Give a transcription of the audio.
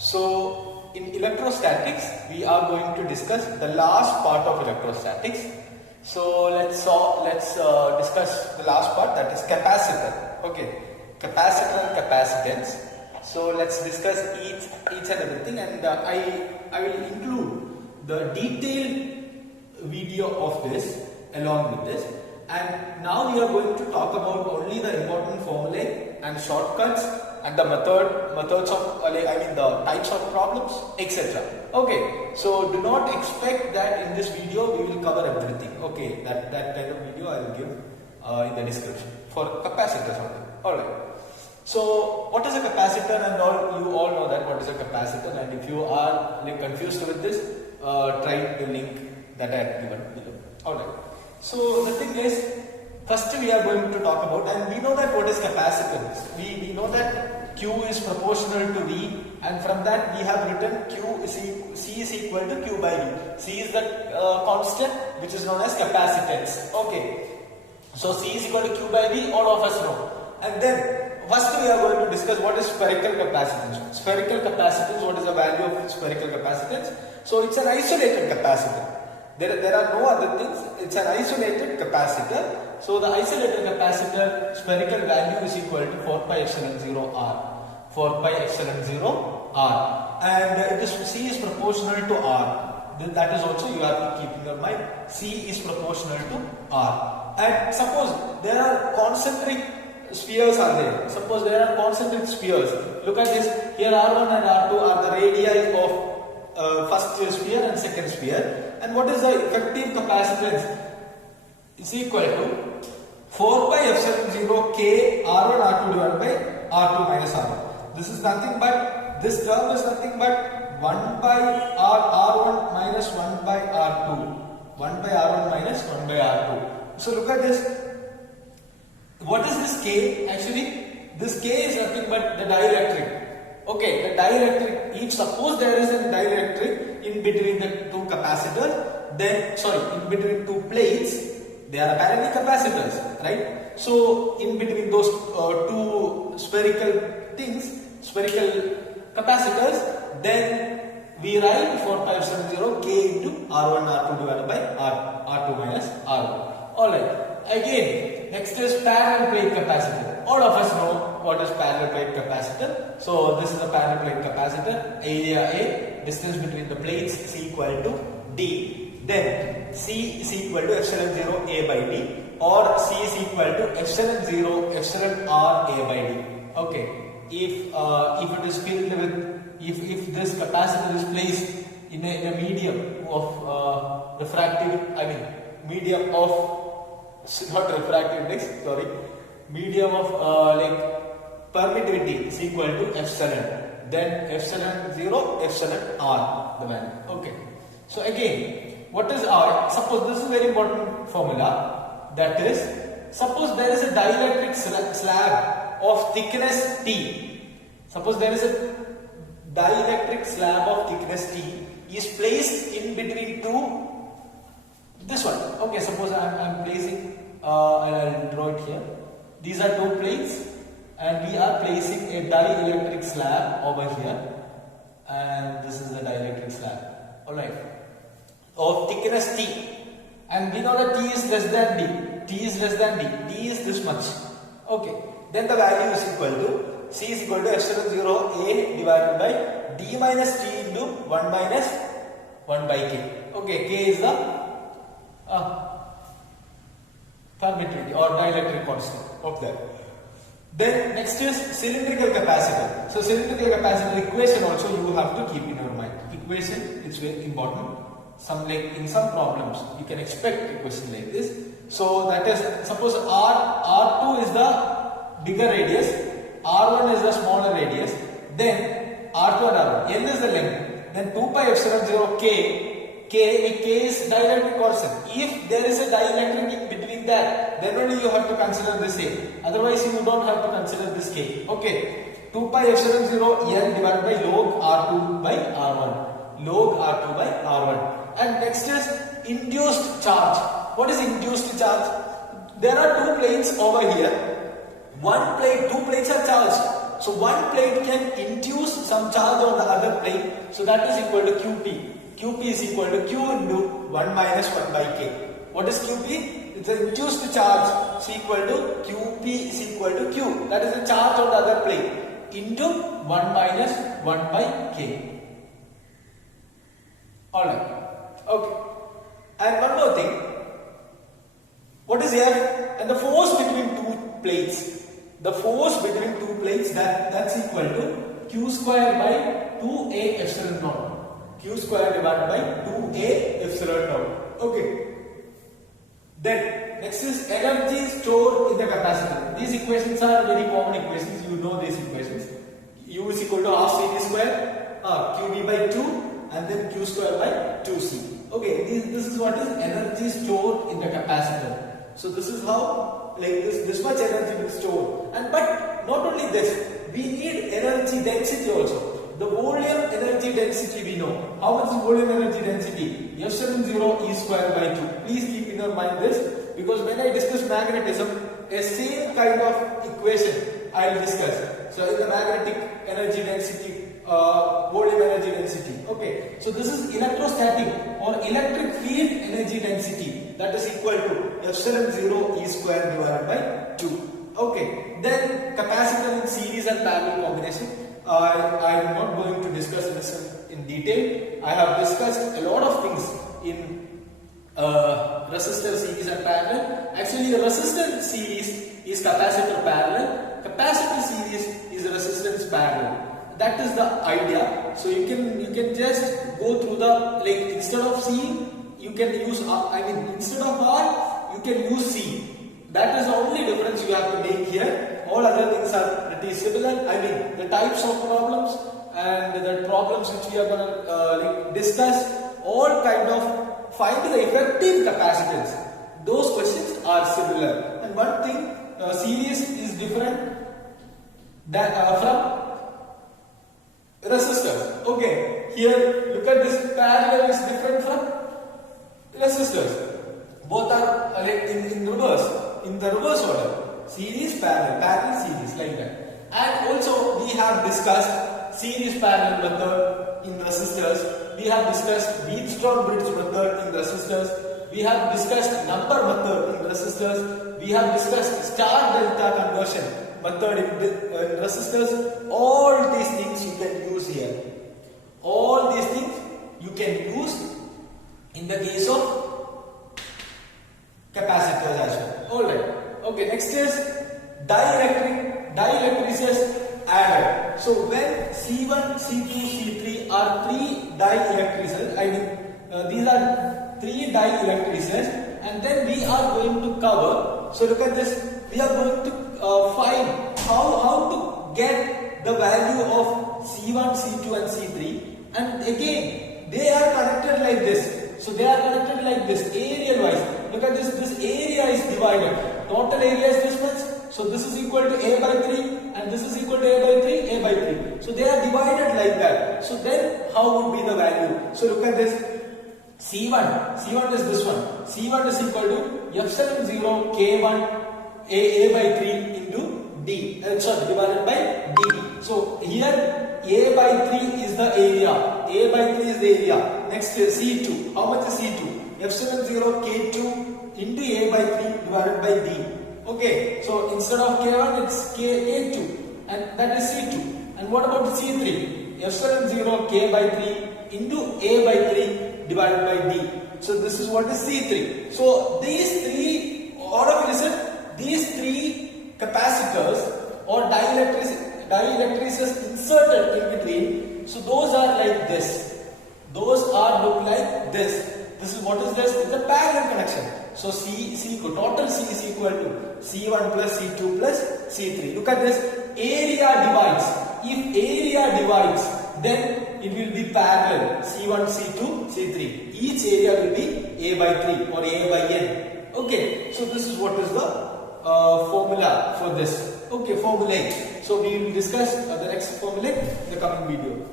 So in electrostatics, we are going to discuss the last part of electrostatics. So let's discuss the last part, that is capacitor. Okay, capacitor and capacitance. So let's discuss each and everything, and I will include the detailed video of this along with this. And now we are going to talk about only the important formulae and shortcuts and the methods of the types of problems, etc. Okay, so do not expect that in this video we will cover everything. Okay, that kind of video I will give in the description for capacitors only. Alright. So what is a capacitor, and you all know that what is a capacitor, and if you are confused with this, try the link that I have given below. Alright. So the thing is, first we are going to talk about, and we know that what is capacitance. We know that Q is proportional to V, and from that we have written C is equal to Q by V. C is the constant which is known as capacitance. Okay. So C is equal to Q by V, all of us know. And then first we are going to discuss what is spherical capacitance. Spherical capacitance, what is the value of spherical capacitance? So it's an isolated capacitor. There are no other things. It's an isolated capacitor. So the isolated capacitor spherical value is equal to 4 pi epsilon 0 R. 4 pi epsilon 0 R. And C is proportional to R. That is also you have to keep in your mind. C is proportional to R. And suppose there are concentric spheres are there. Suppose there are concentric spheres. Look at this. Here R1 and R2 are the radii of first sphere and second sphere. And what is the effective capacitance? Is equal to 4 pi epsilon 0 K R1 R2 divided by R2 minus R1. This is nothing but, this term is nothing but 1 by R1 minus 1 by R2. 1 by R1 minus 1 by R2. So look at this. What is this K? Actually, this K is nothing but the dielectric. Okay, the dielectric, if suppose there is a dielectric in between the two capacitors, then, in between two plates, they are apparently capacitors, right? So, in between those two spherical things, spherical capacitors, then we write 4 pi epsilon 0 K into R1 R2 divided by R2 minus R1. Alright. Again, next is parallel plate capacitor. All of us know what is parallel plate capacitor. So this is a parallel plate capacitor. Area A, distance between the plates C equal to D. Then C is equal to epsilon 0 A by D, or C is equal to epsilon 0 epsilon R A by D. Okay. If it is filled with, if this capacitor is placed in a medium of medium of not refractive index, medium of permittivity is equal to epsilon, then epsilon 0 epsilon R the value. Okay, so again, what is R? Suppose this is a very important formula, that is, suppose there is a dielectric slab of thickness T. Suppose there is a dielectric slab of thickness T is placed in between two. This one. Okay, suppose I'm placing, I'll draw it here. These are two plates, and we are placing a dielectric slab over here, and this is the dielectric slab. Alright, of thickness T, and we know that T is less than D. T is less than D. D is this much. Okay, then the value is equal to C is equal to epsilon 0 A divided by D minus T into 1 minus 1 by K. Okay, K is the permittivity or dielectric constant of that. Then next is cylindrical capacitor. So cylindrical capacitor equation also you have to keep in your mind. Equation is very important. In some problems you can expect equation like this. So that is, suppose R2 is the bigger radius, R1 is the smaller radius, then R2 and R1. N is the length. Then 2 pi epsilon 0 K is dielectric constant. If there is a dielectric between that, then only you have to consider this A. Otherwise, you don't have to consider this K. Okay. 2 pi epsilon 0 N divided by log R2 by R1. Log R2 by R1. And next is induced charge. What is induced charge? There are two plates over here. Two plates are charged. So one plate can induce some charge on the other plate. So that is equal to QP. QP is equal to Q into 1 minus 1 by K. What is QP? It's the induced charge. So equal to QP is equal to Q. That is the charge on the other plate into 1 minus 1 by K. Alright. Okay. And one more thing. What is F? And the force between two plates. The force between two plates that's equal to Q square by 2A epsilon naught. Q square divided by 2A epsilon naught. Okay. Then next is energy stored in the capacitor. These equations are very common equations. You know these equations. U is equal to half CD square, QB by 2, and then Q square by 2C. Okay, this is what is energy stored in the capacitor. So this is how, like this much energy will store. And but not only this, we need energy density also. The volume energy density we know. How much is volume energy density? Epsilon 0 E square by 2. Please keep in your mind this, because when I discuss magnetism, a same kind of equation I will discuss. So in the magnetic energy density, volume energy density. Okay. So this is electrostatic or electric field energy density. That is equal to epsilon 0 E square divided by 2. Okay. Then capacitor in series and parallel combination. I am not going to discuss this in detail. I have discussed a lot of things in resistor series and parallel. Actually, the resistor series is capacitor parallel. Capacitor series is resistance parallel. That is the idea. So you can just go through the, like, instead of C, you can use instead of R, you can use C. That is the only difference you have to make here. All other things are pretty similar. The types of problems and the problems which we are going to discuss, all kind of find the effective capacitance. Those questions are similar. And one thing, series is different than from resistors. Okay, here look at this, parallel is different from resistors. Both are in reverse. In the reverse order, series, parallel, series, like that. And also we have discussed series parallel method in resistors. We have discussed Wheatstone bridge method in resistors. We have discussed number method in resistors. We have discussed star delta conversion method in resistors. All these things you can use here. All these things you can use in the case of capacitors as well. Alright. Okay, next is dielectrices added. So when C1, C2, C3 are three dielectrices, these are three dielectrices, and then we are going to cover. So look at this. We are going to find how to get the value of C1, C2 and C3, and again they are connected like this. So they are connected like this, area wise. Look at this, this area is divided. Total area is this much. So this is equal to A by 3 and this is equal to A by 3, A by 3. So they are divided like that. So then how would be the value? So look at this. C1 is this one. C1 is equal to epsilon 0 K1 A by 3 into D. Divided by D. So here A by 3 is the area. A by 3 is the area. Next is C2. How much is C2? Epsilon 0 K2 into A by 3 divided by D. Okay, so instead of K1 it's K2 and that is C2. And what about C3? Epsilon 0 K by 3 into A by 3 divided by D. So this is what is C3. So these three, all of you listen, these three capacitors or dielectrices inserted in between, so those are like this. Those are look like this. This is what is this? It's a parallel connection. So total C is equal to C1 plus C2 plus C3. Look at this. Area divides. If area divides, then it will be parallel. C1, C2, C3. Each area will be A by 3 or A by N. Okay. So this is what is the formula for this. Okay, formula. So we will discuss the next formula in the coming video.